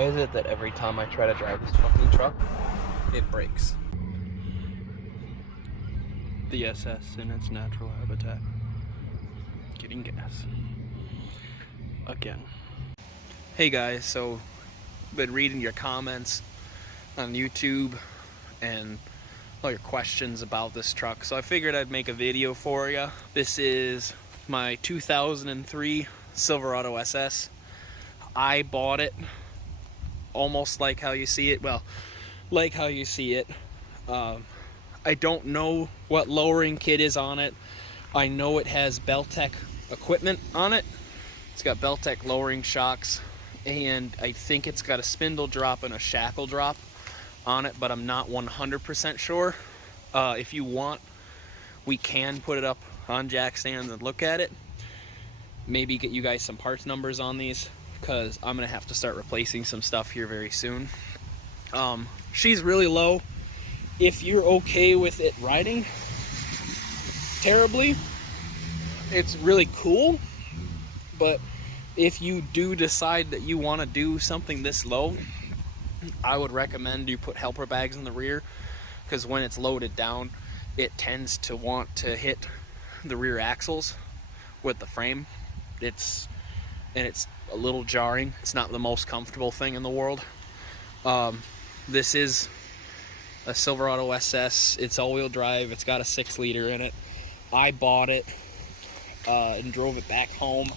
Why is it that every time I try to drive this fucking truck, it breaks? The SS in its natural habitat. Getting gas. Again. Hey guys, so been reading your comments on YouTube and all your questions about this truck, so I figured I'd make a video for you. This is my 2003 Silverado SS. I bought it almost like how you see it. Well, like how you see it. I don't know what lowering kit is on it. I know it has Beltec equipment on it. It's got Beltec lowering shocks, and I think it's got a spindle drop and a shackle drop on it, but I'm not 100% sure. If you want, we can put it up on jack stands and look at it. Maybe get you guys some parts numbers on these, because I'm gonna have to start replacing some stuff here very soon. She's really low. If you're okay with it riding terribly, it's really cool. But if you do decide that you want to do something this low, I would recommend you put helper bags in the rear, because when it's loaded down, it tends to want to hit the rear axles with the frame. It's a little jarring. It's not the most comfortable thing in the world. This is a Silverado SS. It's all-wheel drive. It's got a 6-liter in it. I bought it and drove it back home,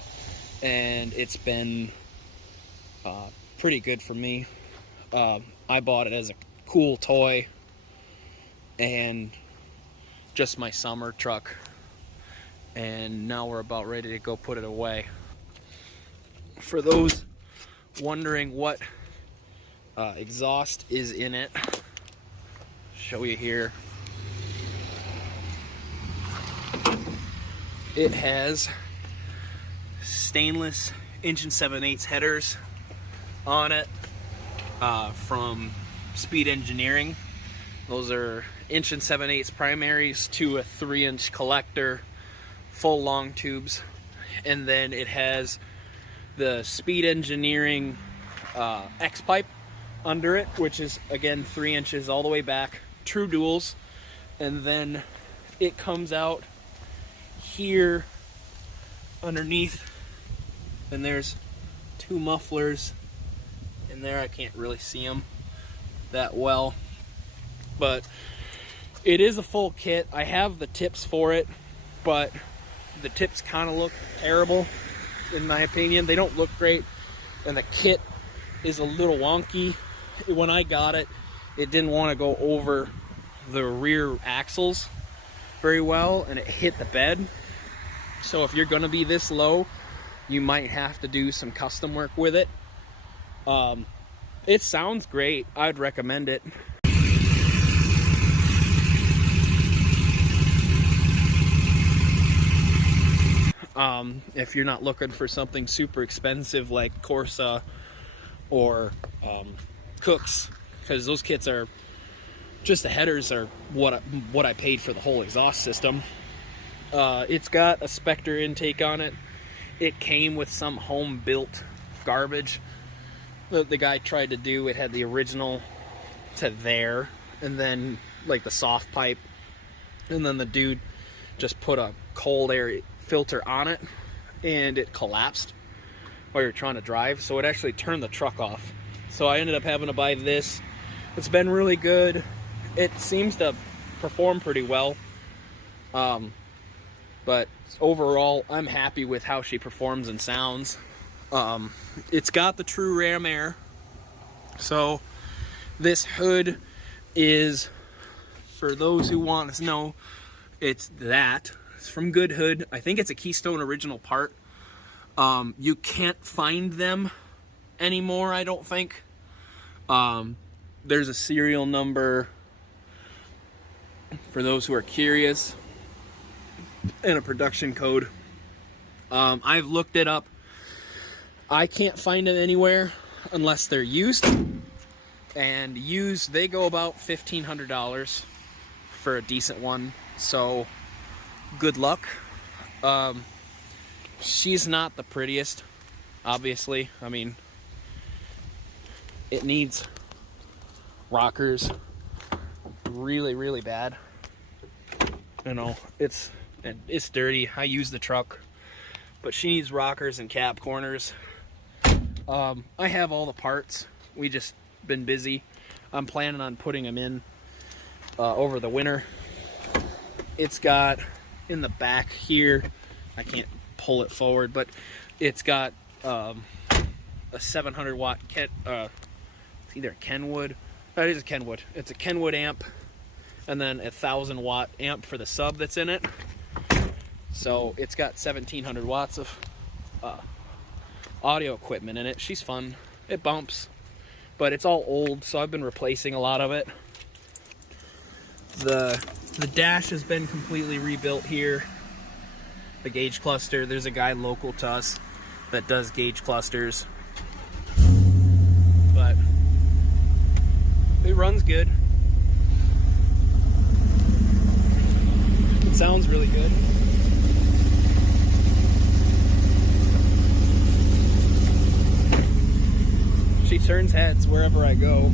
and it's been pretty good for me. I bought it as a cool toy and just my summer truck, and now we're about ready to go put it away. For those wondering what exhaust is in it, show you here. It has stainless 1 7/8 headers on it from Speed Engineering. Those are 1 7/8 primaries to a 3-inch collector, full long tubes, and then it has the Speed Engineering X pipe under it, which is again 3 inches all the way back, true duals, and then it comes out here underneath, and there's 2 mufflers in there. I can't really see them that well, but it is a full kit. I have the tips for it, but the tips kind of look terrible in my opinion. They don't look great, and the kit is a little wonky. When I got it, it didn't want to go over the rear axles very well, and it hit the bed. So if you're gonna be this low, you might have to do some custom work with it. It sounds great. I'd recommend it. If you're not looking for something super expensive like Corsa or Cooks, because those kits are just, the headers are what I paid for the whole exhaust system. It's got a Spectre intake on it. It came with some home built garbage that the guy tried to do. It had the original to there, and then like the soft pipe, and then the dude just put a cold air filter on it, and it collapsed while you're trying to drive, so it actually turned the truck off. So I ended up having to buy this. It's been really good. It seems to perform pretty well, but overall I'm happy with how she performs and sounds. It's got the true ram air, so this hood is, for those who want to know, it's from Good Hood. I think it's a Keystone original part. You can't find them anymore, I don't think. There's a serial number for those who are curious, and a production code. I've looked it up. I can't find it anywhere unless they're used, and used they go about $1,500 for a decent one, so good luck. She's not the prettiest, obviously. I mean, it needs rockers really, really bad. You know, it's dirty. I use the truck, but she needs rockers and cap corners. I have all the parts. We just been busy. I'm planning on putting them in over the winter. It's got in the back here, I can't pull it forward, but it's got a 700 watt it's either a Kenwood. It is a Kenwood. It's a Kenwood amp, and then a 1000 watt amp for the sub that's in it. So it's got 1700 watts of audio equipment in it. She's fun. It bumps, but it's all old, so I've been replacing a lot of it. The dash has been completely rebuilt here. The gauge cluster, there's a guy local to us that does gauge clusters, but it runs good. It sounds really good. She turns heads wherever I go.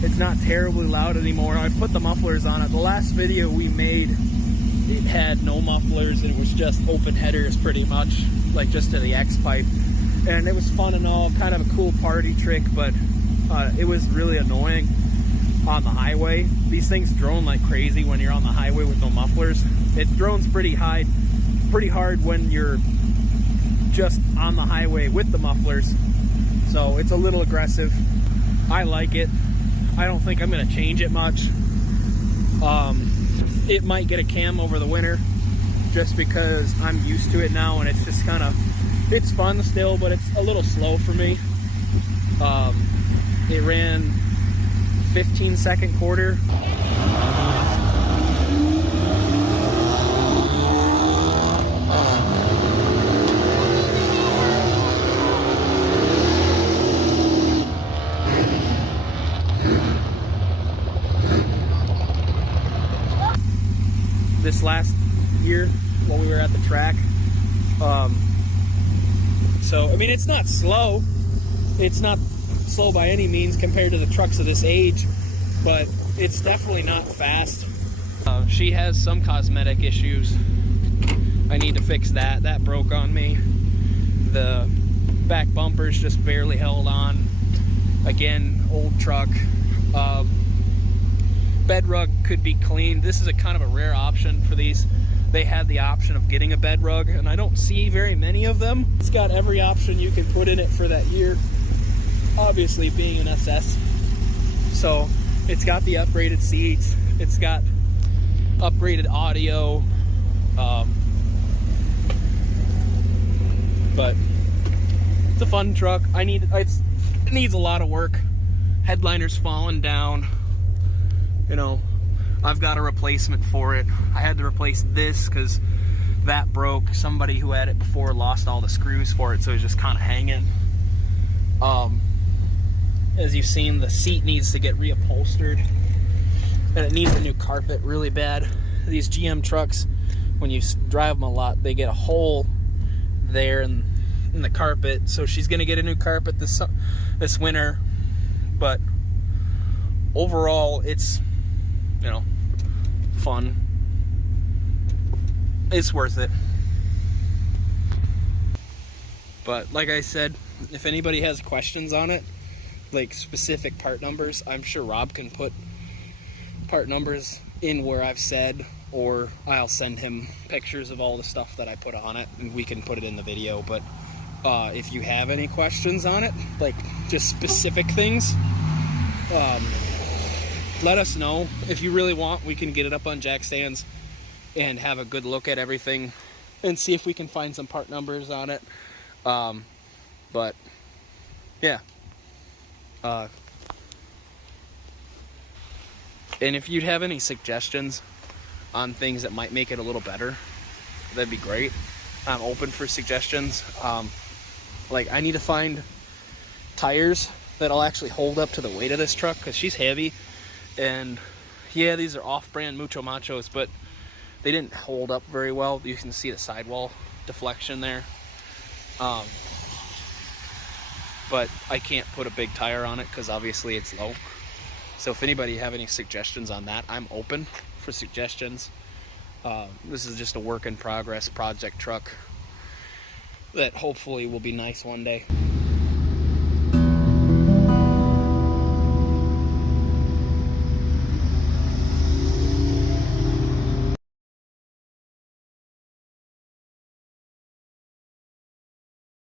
It's not terribly loud anymore. I put the mufflers on it. The last video we made, it had no mufflers and it was just open headers pretty much, like just to the X pipe. And it was fun and all, kind of a cool party trick, but it was really annoying on the highway. These things drone like crazy when you're on the highway with no mufflers. It drones pretty hard when you're just on the highway with the mufflers. So it's a little aggressive. I like it. I don't think I'm gonna change it much. It might get a cam over the winter just because I'm used to it now, and it's just kind of, it's fun still, but it's a little slow for me. It ran 15-second quarter. This last year while we were at the track. So I mean, it's not slow. It's not slow by any means compared to the trucks of this age, but it's definitely not fast. She has some cosmetic issues. I need to fix that. That broke on me. The back bumpers just barely held on. Again, old truck. Bed rug could be cleaned. This is a kind of a rare option for these. They had the option of getting a bed rug, and I don't see very many of them. It's got every option you can put in it for that year, obviously being an SS. So it's got the upgraded seats, it's got upgraded audio, but it's a fun truck. It needs a lot of work. Headliner's falling down. You know, I've got a replacement for it. I had to replace this because that broke. Somebody who had it before lost all the screws for it, so it's just kind of hanging. As you've seen, the seat needs to get reupholstered, and it needs a new carpet really bad. These GM trucks, when you drive them a lot, they get a hole there in the carpet, so she's gonna get a new carpet this winter. But overall, it's, you know, fun. It's worth it. But like I said, if anybody has questions on it, like specific part numbers, I'm sure Rob can put part numbers in where I've said, or I'll send him pictures of all the stuff that I put on it and we can put it in the video. But if you have any questions on it, like just specific things, let us know. If you really want, we can get it up on jack stands and have a good look at everything and see if we can find some part numbers on it. But yeah, and if you'd have any suggestions on things that might make it a little better, that'd be great. I'm open for suggestions. Like, I need to find tires that'll actually hold up to the weight of this truck, because she's heavy. And yeah, these are off-brand Mucho Machos, but they didn't hold up very well. You can see the sidewall deflection there. but I can't put a big tire on it because obviously it's low. So if anybody have any suggestions on that, I'm open for suggestions. This is just a work in progress project truck that hopefully will be nice one day.